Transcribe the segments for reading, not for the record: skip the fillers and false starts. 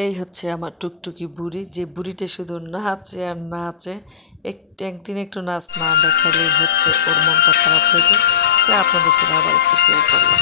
এই হচ্ছে আমার টুকটুকি বুড়ি, যে বুড়িটা শুধু নাচে আর নাচে। একদিন একটু নাচ না দেখালেই হচ্ছে ওর মনটা খারাপ হয়ে যায়। তো আপনাদের সাথে আবার একটু শেয়ার করলাম।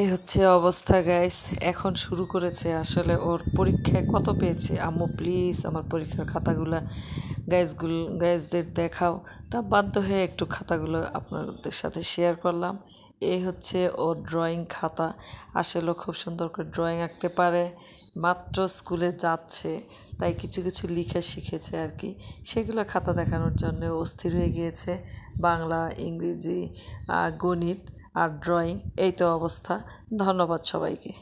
এই হচ্ছে অবস্থা গাইস। এখন শুরু করেছে আসলে ওর পরীক্ষায় কত পেয়েছে। আম্মু প্লিজ আমার পরীক্ষার খাতাগুলো গাইজদের দেখাও। তা বাধ্য হয়ে একটু খাতাগুলো আপনাদের সাথে শেয়ার করলাম। এই হচ্ছে ওর ড্রয়িং খাতা। আসলে খুব সুন্দর করে ড্রয়িং আঁকতে পারে। মাত্র স্কুলে যাচ্ছে, তাই কিছু কিছু লিখে শিখেছে আর কি। সেগুলো খাতা দেখানোর জন্য অস্থির হয়ে গিয়েছে। বাংলা, ইংরেজি, গণিত আর ড্রয়িং, এই তো অবস্থা। ধন্যবাদ সবাইকে।